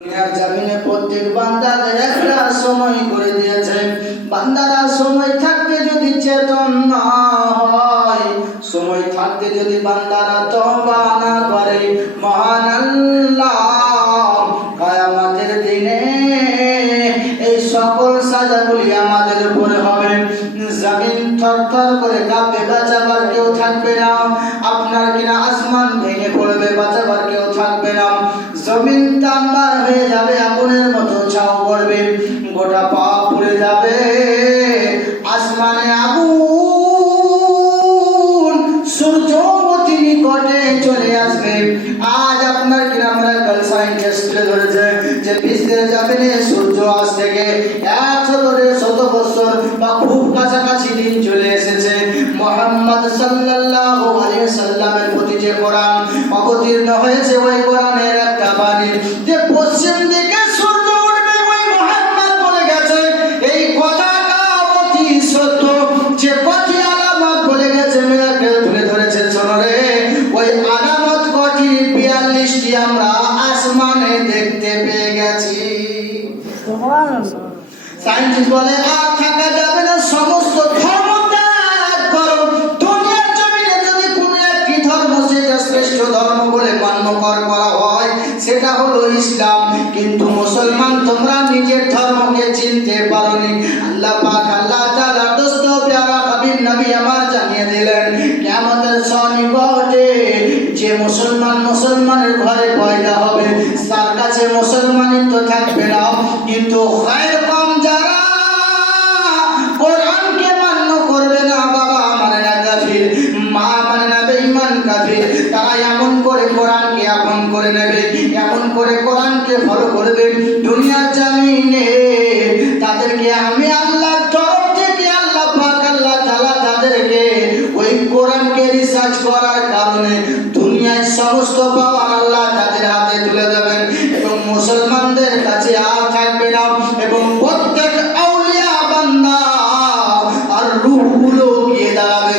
দুনিয়ার জমিনে প্রত্যেক বান্দাদের একটা সময় করে দিয়েছেন। বান্দারা সময় থাকতে যদি চেতন না হয়, সময় থাকতে যদি বান্দারা তওবা না করে, মহান আল্লাহ কিয়ামতের দিনে এই সকল সাজাগুলি আমাদের উপরে হবে। জমিন থরথর করে কাঁপবে, বাঁচাবার কেউ থাকবে না। আপনার কিনা আসমান ভেঙে পড়বে, বাঁচাবার কেউ থাকবে না। জমিন তাম্বার হয়ে যাবে, আগুনের মতো ছাও পড়বে, গোটা পা পুড়ে যাবে। আসমানে আগুন, সূর্য অতি নিকটে চলে আসবে। আজ আপনার কিনা মিরাকল সায়েন্টিস্ট তুলে ধরেছে যে বিশ্বের জমিনে সূর্য আজ থেকে 100 বছর বা খুব কাছাকাছি দিন চলে এসেছে। মুহাম্মদ সাল্লাল্লাহু আলাইহি সাল্লামের প্রতি যে কোরআন অবতীর্ণ হয়েছে, ওই কোরআনের একটা বাণী যে পশ্চিম দিকে সূর্য উঠবে, ওই মুহাম্মদ বলে গেছে। এই কথাটা অতি সত্য। যে কটি আলামত বলে গেছে, মিরাকেল তুলে ধরেছে, শোনো রে, ওই আলামত কটি 42টি আমরা আসমানে দেখতে পেয়ে গেছি। সুবহানাল্লাহ। সায়েন্টিস্ট বলে আর থাকা যাবে না, সমস্ত ধর্ম ত্যাগ করো। দুনিয়ার জমিনে যদি কোনো একটি ধর্ম সেটা শ্রেষ্ঠ ধর্ম বলে মান্য করা হয়, সেটা হলো ইসলাম। কিন্তু মুসলমান, তোমরা নিজের ধর্মকে চিনতে পারোনি। আল্লাহ পাক আল্লাহ তাআলা দোস্ত প্যারা হাবিব নবী আমার জানিয়ে দিলেন, কিয়ামতের সন্নিকটে যে মুসলমানের ঘরে পয়দা হবে, তার কাছে মুসলমানিত্ব থাকবে না। কিন্তু খায়ের কম যারা কোরআনকে মান্য করবে না, বাবা মানে না কাফির, মা মানে না বেঈমান কাফির, তারা এমন করে কোরআনকে আপন করে নেবে, এমন করে কোরআনকে ফলো করবে দুনিয়ার জমিনে, তাদেরকে আমি আল্লাহর তরফ থেকে আল্লাহ পাক আল্লাহ তাআলা তাদেরকে ওই কোরআনকে রিসার্চ করার কারণে দুনিয়ার সমস্ত পাওয়ার আল্লাহ তাদের হাতে তুলে দেবেন এবং মুসলমানদের কাছে আর থাকবে না। এবং প্রত্যেক আউলিয়া বান্দা আর রূহগুলো গিয়ে দাঁড়াবে।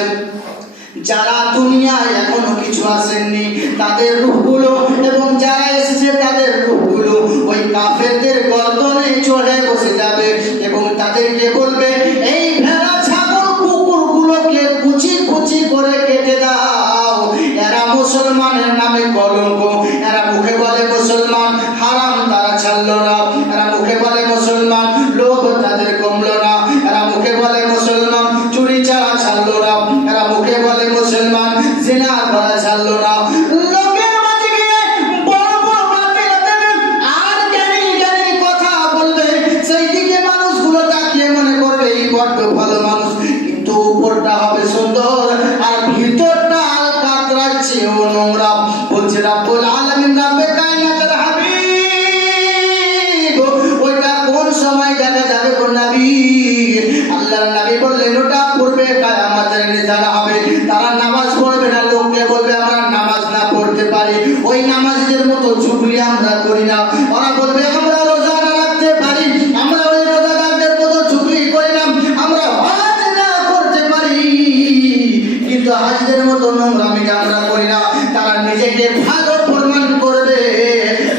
যারা দুনিয়ায় এখনো কিছু আসেননি তাদের রূহগুলো, এবং যারা এসেছে তাদের রূহগুলো ওই কাফেরদের গর্দনে চড়ে বসে যাবে এবং তাদেরকে বলবে, এই ভেড়া ছাগল কুকুরগুলোকে কুচি কুচি করে কেটে দাও। এরা মুসলমানের নামে কলঙ্ক। এরা মুখে বলে মুসলমান, হারাম তারা ছাড়লো না। এরা মুখে বলে মুসলমান, লোভ তাদের কমলো না। এরা মুখে বলে মুসলমান, চুরি চারা ছাড়লো না। এরা মুখে বলে মুসলমান, জিনা করা ছাড়লো না। লোকের মাঝে গিয়ে বড় বড় বাতিল দেবে আর জ্ঞানী জ্ঞানী কথা বলবে, সেই দিকে মানুষগুলো তাকিয়ে মনে করবে এই বড্ড ভালো মানুষ, কিন্তু উপরটা হবে সুন্দর আর ভিতরটা কাতরাচ্ছেও নোংরা। বলছে রাব্বুল আলামিন, রাব্বে কায়নাতের হাবিব, ওইটা কোন সময় দেখা যাবে গো নবী? আল্লাহর নবী বললেন, ওটা পূর্বে কিয়ামতের নিশানা হবে। তারা নামাজ পড়বে না, লোককে বলবে আমরা নামাজ না পড়তে পারি, ওই নামাজীদের মতো চুগলি আমরা করি না। ওরা বলবে আমরা রোজা না রাখতে পারি, আমরা ওই রোজাদারদের মতো চুগলি করি না। আমরা হজ না করতে পারি, কিন্তু হাজিদের মতো নোংরামিটা আমরা করি না। তারা নিজেকে ভালো প্রমাণ করবে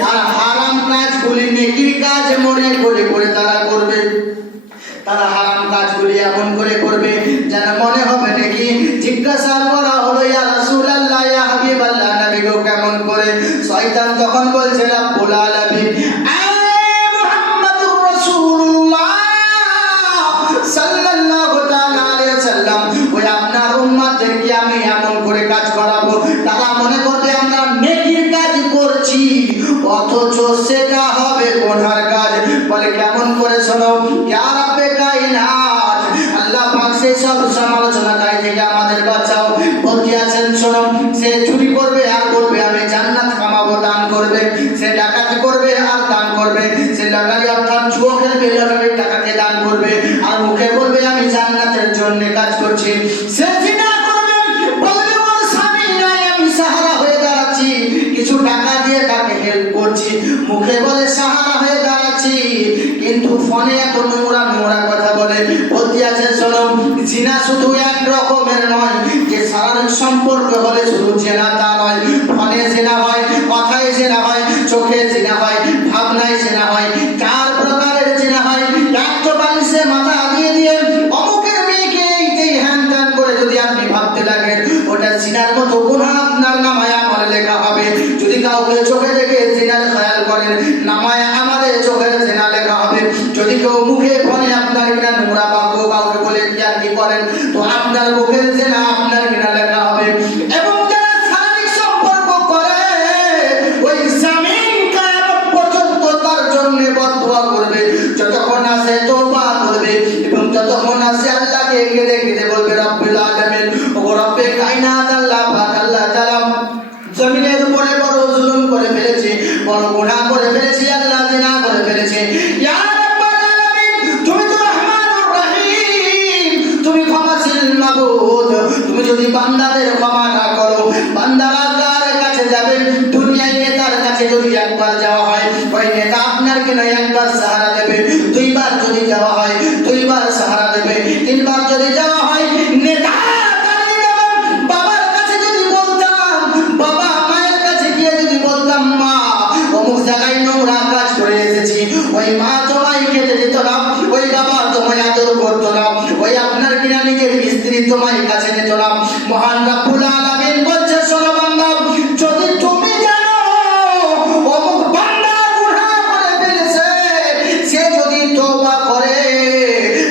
আর হারাম কাজগুলি নেকির কাজ মনে করে করে তারা করবে। তারা হারাম কাজগুলি এমন করে করবে যেন মনে হবে নাকি। জিজ্ঞাসা করা হলো, ইয়া রাসূলুল্লাহ, ইয়া হাবিবাল্লাহ, নবী গো কেমন করে? শয়তান তখন বলছে, রাব্বুল আলামিন, মুহাম্মাদুর রাসূলুল্লাহ সাল্লাল্লাহু তাআলা আলাইহি ওয়াসাল্লাম, ওই আপনার উম্মতদেরকে আমি এমন করে কাজ করাবো, তারা মনে করবে আমরা নেকির কাজ করছি, অথচ সেটা হবে গুনার কাজ। বলে কেমন করে? শোনো, ইয়া রাব্বে কায়নাত, আল্লাহ পাক সেই সব সমালোচনাকারী থেকে আমাদের বাঁচাও। বলতে আছেন, শোনো, সে চুরি করবে আর বলবে আমি জান্নাত কামাবো, দান করবে। সে ডাকাতি করবে আর দান করবে। সে লটারি অর্থাৎ জুয়া খেলবে, লটারির টাকাকে দান করবে আর মুখে বলবে আমি জান্নাতের জন্য কাজ করছি। সে জিনা করবে, বলবে ওর স্বামী নাই, আমি সাহারা হয়ে দাঁড়াচ্ছি, কিছু টাকা দিয়ে তাকে হেল্প করছি, মুখে বলে সাহারা হয়ে দাঁড়াচ্ছি, কিন্তু ফোনে এত নোংরা নোংরা কথা বলে। বলতে আছে, শোনো, জিনা শুধু এক রকমের নয় যে শারীরিক সম্পর্ক হলে শুধু জিনা তা নয়। ফোনে জিনা হয়, কথায় জিনা হয়, চোখে জিনা হয়, ভাবনায় চেনা হয়, 4 প্রকারের চেনা হয়। এক তো বালিশে মাথা দিয়ে দিয়ে অমুকের মেয়েকে এই হ্যান ত্যান করে যদি আপনি ভাবতে লাগেন, ওটা জিনার মতো গুনাহ আপনার নামায় আমলে লেখা হবে। যদি কাউকে চোখে দেখে জিনার খেয়াল করেন, নামায় আমাদের চোখের জিনা লেখা হবে। যদি কেউ মুখে বলে আপনার কিনা নোংরা বাক্য কাউকে বলে কি করেন, তো আপনার মুখের জিনা আপনার কিনা লেখা হবে। এবং যারা শারীরিক সম্পর্ক করে, ওই জামিন কিয়ামত পর্যন্ত তার জন্য বদদুয়া করবে, যতক্ষণ আসে তওবা করবে এবং যতক্ষণ আসে আল্লাহকে কেঁদে কেঁদে বলবে রব্বুল আলামিন, ও রব্বে কায়নাত আল্লাহ পাক আল্লাহ তাআলা জমিনের উপরে বড় জুলুম করে ফেলেছি, বড় গুনাহ করে ফেলেছি, আল্লাহ জিনা করে ফেলেছি। ইয়া রাব্বাল আলামিন, তুমি তো রহমানুর রহিম, তুমি ক্ষমাশীল মাবুদ। তুমি যদি বান্দাদের ক্ষমা না করো, বান্দারা কার কাছে যাবে? দুনিয়ায় নেতার কাছে যদি একবার যাওয়া হয়, ওই নেতা আপনার কিনা একবার সাহারা দেবে। 2 বার যদি যাওয়া হয় 2 বার সাহারা দেবে। 3 বার যদি যাওয়া হয় নেতা বাবার কাছে যদি বলতাম, বাবা মায়ের কাছে গিয়ে যদি বলতাম, মা অমুক জায়গায় নোংরা কাজ করে এসেছি, ওই মা তোমায় খেতে দিত না, ওই বাবা তোমায় আদর করতো না, ওই আপনার কিনা নিজের স্ত্রী তোমায় কাছে নিত না। মহান রব্বুল আলামিন বলছে, শোনো বান্দা, যদি তুমি জানো অমুক বান্দা গুনাহ করে ফেলেছে, সে যদি তওবা করে,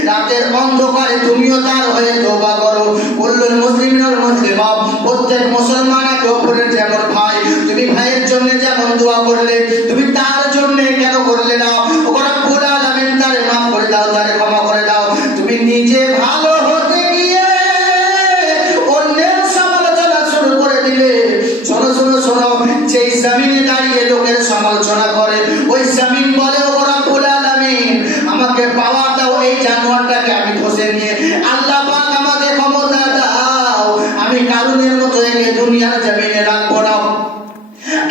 রাতের অন্ধকারে তুমিও তার হয়ে তওবা করো। কুল্লুল মুসলিমিনাল মুসলিমা, প্রত্যেক মুসলমান একে অপরের যেমন ভাই, তুমি ভাইয়ের জন্য যেমন দোয়া করলে, তুমি তার জন্য কেন করলে না? ও রব্বুল আলামিন তারে মাফ করে দাও, তারে ক্ষমা করে দাও। তুমি নিজে ভালো হতে গিয়ে অন্যের সমালোচনা শুরু করে দিলে। শোনো শোনো শোনো, যেই জমিনে দাঁড়িয়ে লোকের সমালোচনা করে, ওই জমিন বলে, ও রব্বুল আলামিন আমাকে পাওয়ার দাও, এই জানোয়ারটাকে আমি ধসে নিয়ে আল্লাহ পাক আমাকে ক্ষমতা দাও, আমি কারুনের মতো একে দুনিয়ার জমিনে রাখবো না।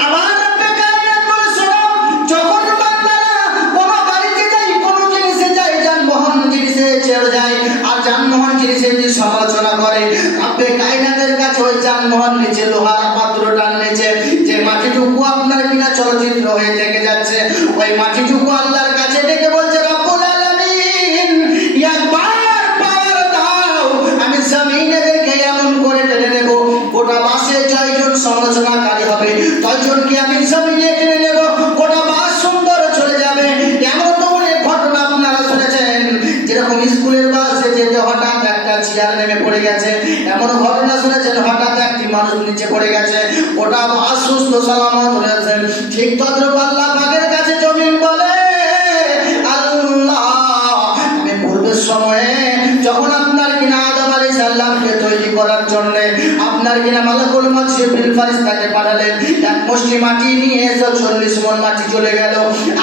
আমার রব্বে কায়নাত বলে, শোনো, যখন বান্দারা কোনো গাড়িতে যায়, কোনো জিনিসে যায়, যানবাহন জিনিসে চড়ে যায়, আর যানবাহন জিনিসে যদি সমালোচনা করে, রব্বে কায়নাতের কাছে ওই যানবাহন নিচে লোহার পাত্রটার নিচে যে মাটিটুকু আপনার কিনা চলচ্চিত্র হয়ে থেকে যাচ্ছে, ওই মাটিটুকু আল্লাহর কাছে ডেকে বলছে, রব্বুল আলামিন একবার পাওয়ার দাও, আমি জমিনেদেরকে এমন করে টেনে নেব, গোটা বাসে 6 জন সমালোচনাকারী হবে, 6 জনকে আমি জমিনে টেনে নেব, গোটা বাস সুন্দর চলে যাবে। এমন তো অনেক ঘটনা আপনারা শুনেছেন, যেরকম স্কুলের বাসে যেতে হঠাৎ একটা চেয়ার নেমে পড়ে গেছে, এমন ঘটনা শুনেছেন হঠাৎ একটি মানুষ নিচে পড়ে গেছে, গোটা বাস সুস্থ সালামত হয়েছে। ঠিক তদ্রূপ আল্লাহ পাকের কাছে জমিন বলে, আল্লাহ আমি পূর্বের সময়ে যখন আপনার কিনা আদম আলাইহিস সালামকে তৈরি করার জন্য আপনার কিনা মালাকুল মউত জিবরিল ফেরেশতাকে পাঠালেন, এক মুষ্টি মাটি নিয়ে 40 মণ মাটি চলে গেল।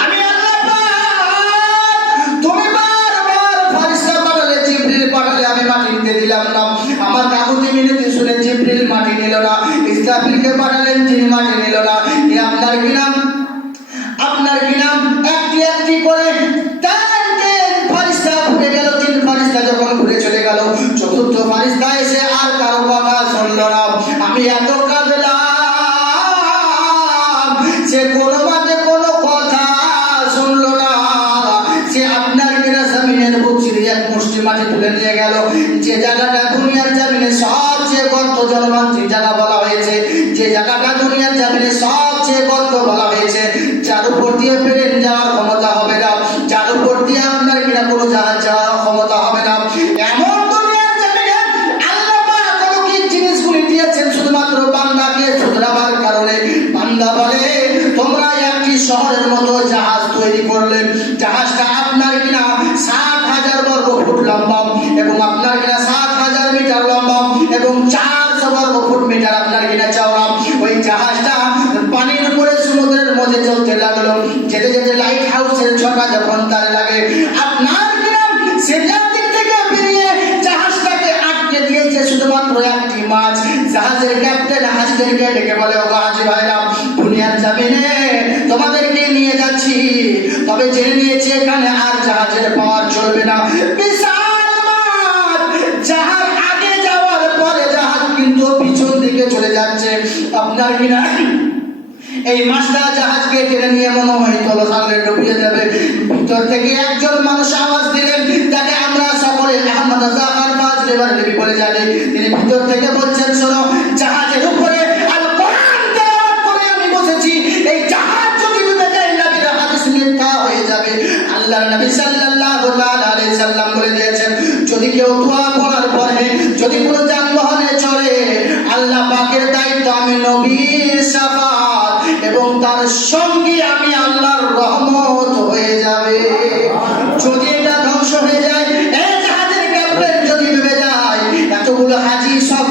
আমি আল্লাহ পাক, তুমি বারবার ফেরেশতা পাঠালে, জিবরিল পাঠালে, আমি মাটি নিতে দিলাম না। আমার কাকুতি মিনতি শুনে জিবরিল মাটি নিল না, ইসরাফিলকে পাঠালেন, যিনি মাটি নিল না। আপনার কিনা একটি একটি করে 3 ফেরেশতা ঘুরে গেল। 3 ফেরেশতা যখন ঘুরে চলে গেল, 4র্থ ফেরেশতা এসে আর কারো কথা শুনল না। আমি এত কাঁদলাম, সে কোনো মতে কোনো কথা শুনল না। সে আপনার কিনা জমিনের বুক চিরিয়ে এক মুষ্টি মাটি তুলে নিয়ে গেল, যে জায়গাটা দুনিয়ার জমিনে সবচেয়ে গর্ত জনমান্ত্রী জায়গা বলা হয়েছে, যে জায়গাটা দুনিয়ার জমিনে সবচেয়ে গর্ত বলা হয়েছে, যার উপর দিয়ে প্লেন যাওয়ার ক্ষমতা হবে না, যার উপর দিয়ে আপনার কিনা কোনো জাহাজ যাওয়ার ক্ষমতা হবে না, এমন দুনিয়ার জমিনে আল্লাহ পাক অলৌকিক জিনিসগুলি দিয়েছেন শুধুমাত্র বান্দাকে শুধরাবার কারণে। বান্দা বলে, তোমরা একটি শহরের মতো জাহাজ তৈরি করলে, জাহাজটা আপনার কিনা 60,000 বর্গ ফুট লম্বা এবং আপনার কিনা 7,000 মিটার লম্বা এবং 400 বর্গ ফুট মিটার আপনার কিনা চওড়া। ওই জাহাজটা পানির উপরে সমুদ্রের মধ্যে চলতে লাগলো, যেতে যেতে লাইট হাউসের ছটা যখন তারে লাগে, আপনার কিনা সিরিয়ার দিক থেকে বেরিয়ে জাহাজটাকে আটকে দিয়েছে শুধুমাত্র একটি মাছ। জাহাজের ক্যাপ্টেন হাজিদেরকে ডেকে বলে, ও হাজি ভাইরা, দুনিয়ার জমিনে তোমাদেরকে নিয়ে যাচ্ছি, তবে জেনে নিয়েছি এখানে আর জাহাজের পাওয়ার চলবে না। বিশাল মাঠ, জাহাজ আগে যাওয়ার পরে জাহাজ কিন্তু পিছন দিকে চলে যাচ্ছে। আপনার কিনা এই মাছটা জাহাজকে টেনে নিয়ে মনে হয় তলসাগরে ডুবিয়ে দেবে। ভিতর থেকে একজন মানুষ আওয়াজ দিলেন, তাকে আমরা সকলে আহমদ জাকার ফাজলে বারলেবি বলে জানি। তিনি ভিতর থেকে বলছেন, শোনো, জাহাজের উপরে আল কোরআন তেলাওয়াত করে আমি বসেছি, এই জাহাজ যদি ডুবে যায় নবীর হাদিস মিথ্যা হয়ে যাবে। আল্লাহর নবী সাল্লাল্লাহু আলাইহি সাল্লাম বলে দিয়েছেন, যদি কেউ দোয়া করার পরে যদি কোনো যানবাহনে চড়ে, আল্লাহ পাকের দায়িত্ব আমি নবীর শাফাত এবং তার সঙ্গে আমি আল্লাহর রহমত হয়ে যাবে। যদি এটা ধ্বংস হয়ে যায়, এই জাহাজের ক্যাপ্টেন যদি ডুবে যায়, এতগুলো হাজি